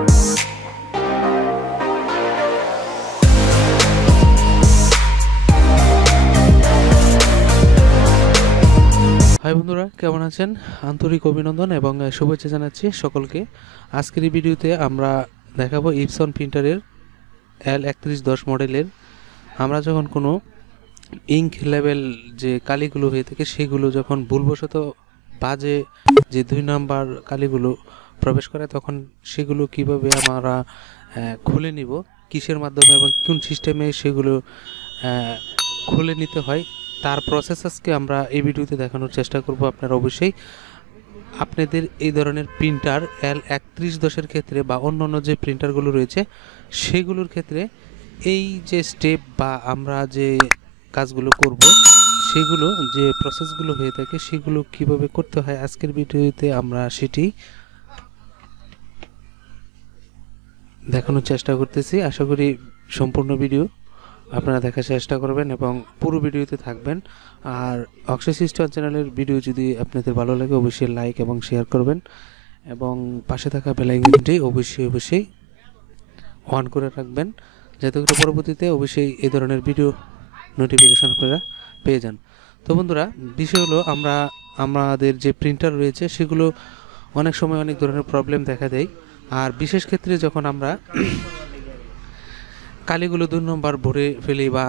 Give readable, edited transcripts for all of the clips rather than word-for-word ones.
High বন্ধুরা, কেমন আছেন? আন্তরিক অভিনন্দন এবং শুভেচ্ছা জানাচ্ছি সকলকে। আজকের এই ভিডিওতে আমরা দেখাবো ইপসন প্রিন্টারের L130 মডেলের আমরা যখন কোনো ইঙ্ক লেভেল যে কালিগুলো হয়ে থাকে সেগুলো যখন ভুলবশত বাজে যে 2 নাম্বার কালিগুলো প্রবেশ করে তখন সেগুলো কিভাবে আমরা খুলে নিব, কিসের মাধ্যমে এবং কোন সিস্টেমে সেগুলো খুলে নিতে হয় তার প্রসেস আজকে আমরা এই ভিডিওতে দেখানোর চেষ্টা করব। আপনারা অবশ্যই আপনাদের এই ধরনের প্রিন্টার L130 ক্ষেত্রে বা অন্যান্য যে প্রিন্টারগুলো রয়েছে সেগুলোর ক্ষেত্রে এই যে স্টেপ বা আমরা যে কাজগুলো করব সেগুলো যে প্রসেসগুলো হয়ে থাকে সেগুলো কিভাবে করতে হয় আজকের ভিডিওতে আমরা সেটি দেখানোর চেষ্টা করতেছি। আশা করি সম্পূর্ণ ভিডিও আপনারা দেখার চেষ্টা করবেন এবং পুরো ভিডিওতে থাকবেন। আর অক্ষয় সিস্টেম চ্যানেলের ভিডিও যদি আপনাদের ভালো লাগে অবশ্যই লাইক এবং শেয়ার করবেন এবং পাশে থাকা বেল আইকনটি অবশ্যই অন করে রাখবেন যাতে করে পরবর্তীতে অবশ্যই এই ধরনের ভিডিও নোটিফিকেশন আপনারা পেয়ে যান। তো বন্ধুরা, বিষয় হলো আমাদের যে প্রিন্টার রয়েছে সেগুলো অনেক সময় অনেক ধরনের প্রবলেম দেখা দেয়। আর বিশেষ ক্ষেত্রে যখন আমরা কালিগুলো 2 নম্বর ভরে ফেলি বা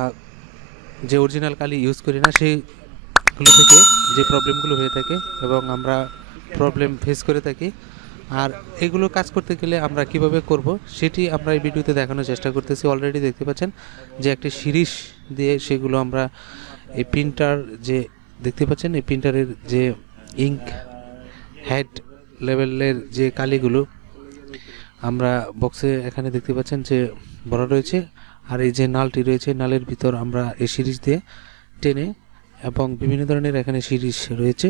যে অরিজিনাল কালি ইউজ করি না সেইগুলো থেকে যে প্রবলেমগুলো হয়ে থাকে এবং আমরা প্রবলেম ফেস করে থাকি। আর এগুলো কাজ করতে গেলে আমরা কিভাবে করব সেটি আমরা এই ভিডিওতে দেখানোর চেষ্টা করতেছি। অলরেডি দেখতে পাচ্ছেন যে একটি সিরিজ দিয়ে সেগুলো আমরা এই প্রিন্টার যে দেখতে পাচ্ছেন এই প্রিন্টারের যে ইঙ্ক হেড লেভেলের যে কালিগুলো আমরা বক্সে এখানে দেখতে পাচ্ছেন যে বড় রয়েছে আর এই যে নালটি রয়েছে নালের ভিতর আমরা এই সিরিজ দিয়ে টেনে এবং বিভিন্ন ধরনের এখানে সিরিজ রয়েছে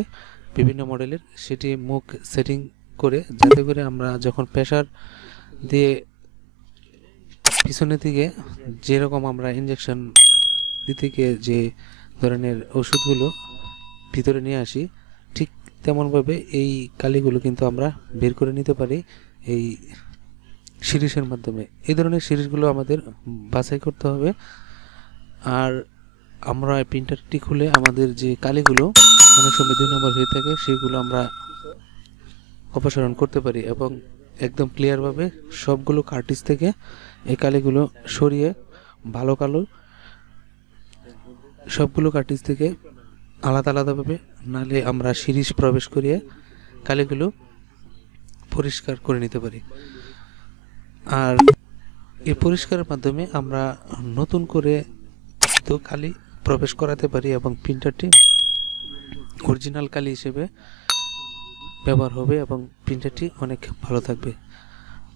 বিভিন্ন মডেলের সেটি মুখ সেটিং করে যাতে করে আমরা যখন প্রেসার দিয়ে পিছনের দিকে যেরকম আমরা ইনজেকশন দিতে গিয়ে যে ধরনের ওষুধগুলো ভিতরে নিয়ে আসি ঠিক তেমনভাবে এই কালিগুলো কিন্তু আমরা বের করে নিতে পারি এই সিরিজের মাধ্যমে। এই ধরনের সিরিজগুলো আমাদের বাছাই করতে হবে। আর আমরা প্রিন্টারটি খুলে আমাদের যে কালিগুলো অনেক সময় 2 নম্বর হয়ে থাকে সেগুলো আমরা অপসারণ করতে পারি এবং একদম ক্লিয়ারভাবে সবগুলো কার্টিজ থেকে এই কালিগুলো সরিয়ে ভালো কালো সবগুলো কার্টিজ থেকে আলাদাভাবে নালে আমরা সিরিজ প্রবেশ করিয়ে কালিগুলো পরিষ্কার করে নিতে পারি। আর এই পরিষ্কারের মাধ্যমে আমরা নতুন করে তো কালি প্রবেশ করাতে পারি এবং প্রিন্টারটি অরিজিনাল কালি হিসেবে ব্যবহার হবে এবং প্রিন্টারটি অনেক ভালো থাকবে।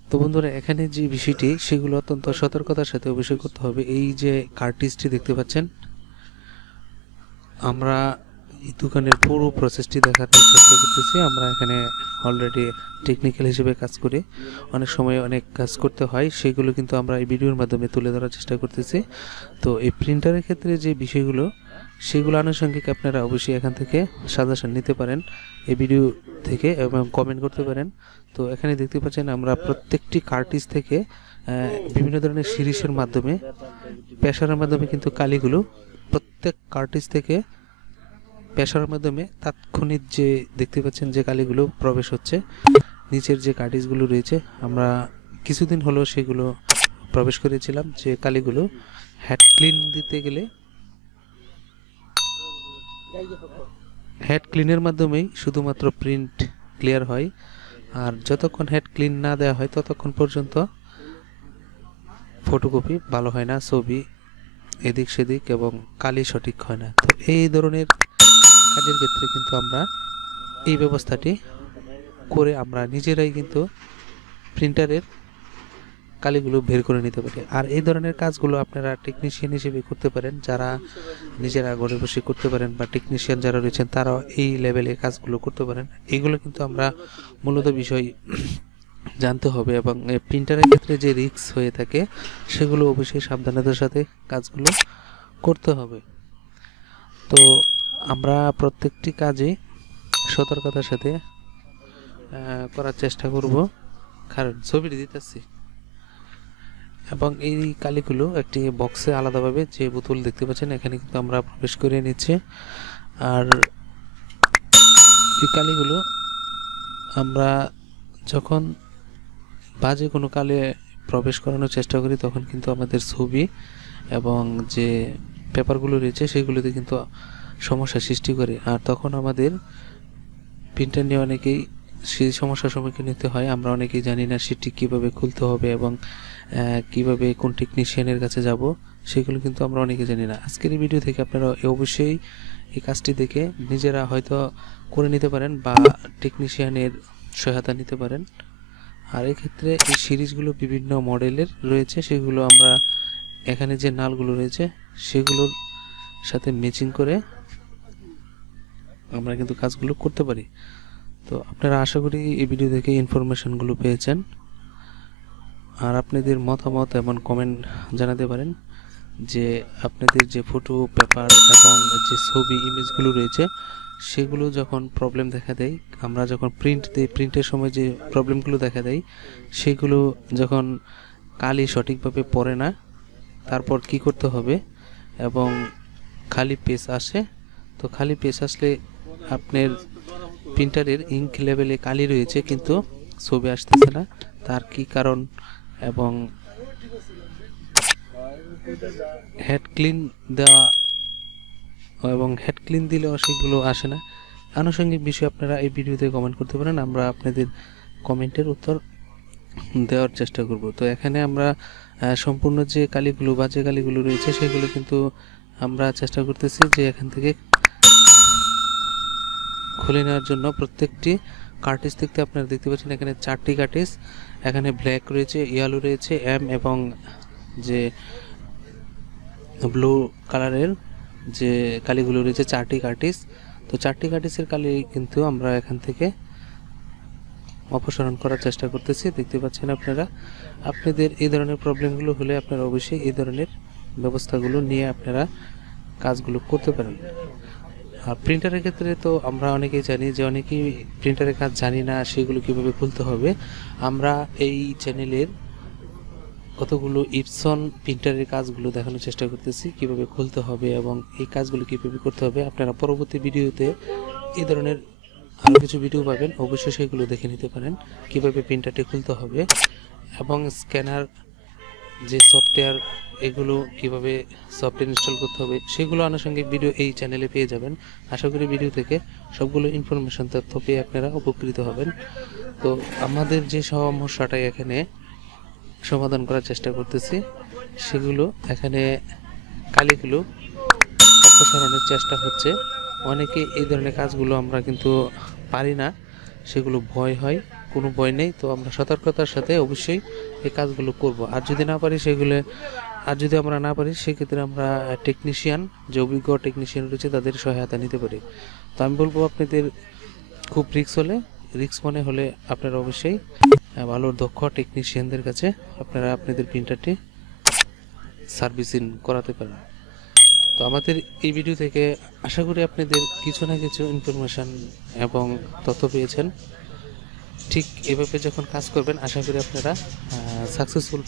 তো বন্ধুরা, এখানে যে বিষয়টি সেগুলো অত্যন্ত সতর্কতার সাথে অবশ্যই করতে হবে। এই যে কার্টিজটি দেখতে পাচ্ছেন আমরা এই দোকানের পুরো প্রসেসটি দেখানোর চেষ্টা করতেছি। আমরা এখানে অলরেডি টেকনিক্যাল হিসেবে কাজ করি, অনেক সময় অনেক কাজ করতে হয় সেগুলো কিন্তু আমরা এই ভিডিওর মাধ্যমে তুলে ধরার চেষ্টা করতেছি। তো এই প্রিন্টারের ক্ষেত্রে যে বিষয়গুলো সেগুলো আনুষঙ্গিক আপনারা অবশ্যই এখান থেকে সাজেশন নিতে পারেন এই ভিডিও থেকে এবং কমেন্ট করতে পারেন। তো এখানে দেখতে পাচ্ছেন আমরা প্রত্যেকটি কার্টিজ থেকে বিভিন্ন ধরনের সিরিজের মাধ্যমে প্রেসারের মাধ্যমে কিন্তু কালিগুলো প্রত্যেক কার্টিজ থেকে প্রেসারের মাধ্যমে তাৎক্ষণিক যে দেখতে পাচ্ছেন যে কালিগুলো প্রবেশ হচ্ছে নিচের যে কার্টিজগুলো রয়েছে আমরা কিছুদিন হলো সেগুলো প্রবেশ করেছিলাম। যে কালিগুলো হেড ক্লিন দিতে গেলে হেড ক্লিনের মাধ্যমেই শুধুমাত্র প্রিন্ট ক্লিয়ার হয় আর যতক্ষণ হেড ক্লিন না দেওয়া হয় ততক্ষণ পর্যন্ত ফটোকপি ভালো হয় না, ছবি এদিক সেদিক এবং কালি সঠিক হয় না। তো এই ধরনের কাজের ক্ষেত্রে কিন্তু আমরা এই ব্যবস্থাটি করে আমরা নিজেরাই কিন্তু প্রিন্টারের কালিগুলো বের করে নিতে পারি। আর এই ধরনের কাজগুলো আপনারা টেকনিশিয়ান হিসেবে করতে পারেন, যারা নিজেরা ঘরে বসে করতে পারেন বা টেকনিশিয়ান যারা রয়েছেন তারাও এই লেভেলে কাজগুলো করতে পারেন। এগুলো কিন্তু আমরা মূলত বিষয় জানতে হবে এবং প্রিন্টারের ক্ষেত্রে যে রিস্ক হয়ে থাকে সেগুলো অবশ্যই সাবধানতার সাথে কাজগুলো করতে হবে। তো আমরা প্রত্যেকটি কাজে সতর্কতার সাথে করার চেষ্টা করব কারণ ছবিটি দিতেছি। এবং এই কালিগুলো একটি বক্সে আলাদাভাবে যে বোতল দেখতে পাচ্ছেন এখানে কিন্তু আমরা প্রবেশ করে নিচ্ছি। আর এই কালিগুলো আমরা যখন বাজে কোনো কালে প্রবেশ করানোর চেষ্টা করি তখন কিন্তু আমাদের ছবি এবং যে পেপারগুলো রয়েছে সেগুলোতে কিন্তু সমস্যা সৃষ্টি করে। আর তখন আমাদের প্রিন্টার নিয়ে অনেকেই সেই সমস্যার সম্মুখীন হতে হয়। আমরা অনেকেই জানি না সেটি কীভাবে খুলতে হবে এবং কীভাবে কোন টেকনিশিয়ানের কাছে যাব সেগুলো কিন্তু আমরা অনেকে জানি না। আজকের এই ভিডিও থেকে আপনারা অবশ্যই এই কাজটি দেখে নিজেরা হয়তো করে নিতে পারেন বা টেকনিশিয়ানের সহায়তা নিতে পারেন। আর এক্ষেত্রে এই সিরিজগুলো বিভিন্ন মডেলের রয়েছে, সেগুলো আমরা এখানে যে নালগুলো রয়েছে সেগুলোর সাথে ম্যাচিং করে আমরা কিন্তু কাজগুলো করতে পারি। তো আপনারা আশা করি এই ভিডিও থেকে ইনফরমেশনগুলো পেয়েছেন। আর আপনাদের মতামত এবং কমেন্ট জানাতে পারেন যে আপনাদের যে ফটো, পেপার এবং যে ছবি, ইমেজগুলো রয়েছে সেগুলো যখন প্রবলেম দেখা দেয়, আমরা যখন প্রিন্ট দিই, প্রিন্টের সময় যে প্রবলেমগুলো দেখা দেয় সেগুলো যখন কালি সঠিকভাবে পড়ে না, তারপর কি করতে হবে এবং খালি পেজ আসে, তো খালি পেজ আসলে আপনার প্রিন্টারের ইঙ্ক লেভেলে কালি রয়েছে কিন্তু ছবি আসতেছে না, তার কি কারণ এবং হেড ক্লিন দেওয়া এবং হেড ক্লিন দিলেও সেগুলো আসে না। আনুষঙ্গিক বিষয় আপনারা এই ভিডিওতে কমেন্ট করতে পারেন, আমরা আপনাদের কমেন্টের উত্তর দেওয়ার চেষ্টা করব। তো এখানে আমরা সম্পূর্ণ যে কালিগুলো, বাজে কালিগুলো রয়েছে সেগুলো কিন্তু আমরা চেষ্টা করতেছি যে এখান থেকে খুলে নেওয়ার জন্য। প্রত্যেকটি কার্টিজ দেখতে আপনারা দেখতে পাচ্ছেন এখানে 4টি কার্টিজ, এখানে ব্ল্যাক রয়েছে, ইয়েলো রয়েছে, এম এবং যে ব্লু কালারের যে কালিগুলো রয়েছে 4টি কার্টিজ। তো 4টি কার্টিজের কালি কিন্তু আমরা এখান থেকে অপসারণ করার চেষ্টা করতেছি। দেখতে পাচ্ছেন আপনারা, আপনাদের এই ধরনের প্রবলেমগুলো হলে আপনারা অবশ্যই এই ধরনের ব্যবস্থাগুলো নিয়ে আপনারা কাজগুলো করতে পারেন। আর প্রিন্টারের ক্ষেত্রে তো আমরা অনেকেই জানি যে অনেকেই প্রিন্টারের কাজ জানি না, সেগুলো কীভাবে খুলতে হবে। আমরা এই চ্যানেলের কতগুলো ইপসন প্রিন্টারের কাজগুলো দেখানোর চেষ্টা করতেছি, কিভাবে খুলতে হবে এবং এই কাজগুলো কীভাবে করতে হবে। আপনারা পরবর্তী ভিডিওতে এই ধরনের আরও কিছু ভিডিও পাবেন, অবশ্যই সেগুলো দেখে নিতে পারেন কিভাবে প্রিন্টারটি খুলতে হবে এবং স্ক্যানার যে সফটওয়্যার, এগুলো কিভাবে সফটওয়্যার ইনস্টল করতে হবে সেগুলো আনুষঙ্গিক ভিডিও এই চ্যানেলে পেয়ে যাবেন। আশা করি ভিডিও থেকে সবগুলো ইনফরমেশন তথ্য পেয়ে আপনারা উপকৃত হবেন। তো আমাদের যে সমস্যাটাই এখানে সমাধান করার চেষ্টা করতেছি সেগুলো এখানে কালিগুলো অপসারণের চেষ্টা হচ্ছে। অনেকে এই ধরনের কাজগুলো আমরা কিন্তু পারি না, সেগুলো ভয় হয়, কোনো ভয় নেই। তো আমরা সতর্কতার সাথে অবশ্যই এই কাজগুলো করব। আর যদি না পারি সেগুলো, আর যদি আমরা না পারি সেক্ষেত্রে আমরা টেকনিশিয়ান, যে অভিজ্ঞ টেকনিশিয়ান রয়েছে তাদের সহায়তা নিতে পারি। তো আমি বলবো আপনাদের খুব রিস্ক মনে হলে আপনারা অবশ্যই ভালো দক্ষ টেকনিশিয়ানদের কাছে আপনারা আপনাদের প্রিন্টারটি সার্ভিসিং করাতে পারেন। তো আমাদের এই ভিডিও থেকে আশা করি আপনাদের কিছু না কিছু ইনফরমেশান এবং তথ্য পেয়েছেন। ঠিক এভাবে যখন কাজ করবেন আশা করি আপনারা সাকসেসফুল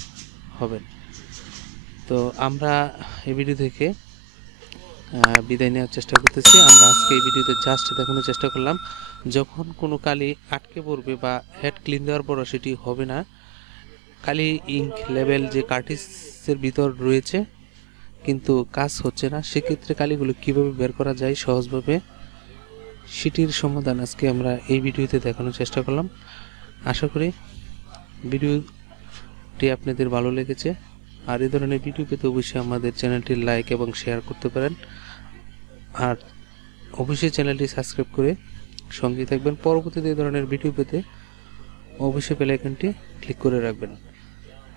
হবেন। তো আমরা এই ভিডিও থেকে বিদায় নেওয়ার চেষ্টা করতেছি। আমরা আজকে এই ভিডিওতে জাস্ট দেখানোর চেষ্টা করলাম যখন কোনো কালি আটকে পড়বে বা হেড ক্লিন দেওয়ার পরও সেটি হবে না, কালি ইঙ্ক লেভেল যে কার্টিজের ভিতর রয়েছে কিন্তু কাজ হচ্ছে না, সেক্ষেত্রে কালিগুলো কীভাবে বের করা যায় সহজভাবে, সেটির সমাধান আজকে আমরা এই ভিডিওতে দেখানোর চেষ্টা করলাম। আশা করি ভিডিওটি আপনাদের ভালো লেগেছে। আর এই ধরনের ভিডিও পেতে অবশ্যই আমাদের চ্যানেলটি লাইক এবং শেয়ার করতে পারেন। আর অবশ্যই চ্যানেলটি সাবস্ক্রাইব করে সঙ্গে থাকবেন। পরবর্তীতে এই ধরনের ভিডিও পেতে অবশ্যই বেল আইকনটি ক্লিক করে রাখবেন।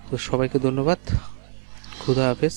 তো সবাইকে ধন্যবাদ। খুদা হাফেজ।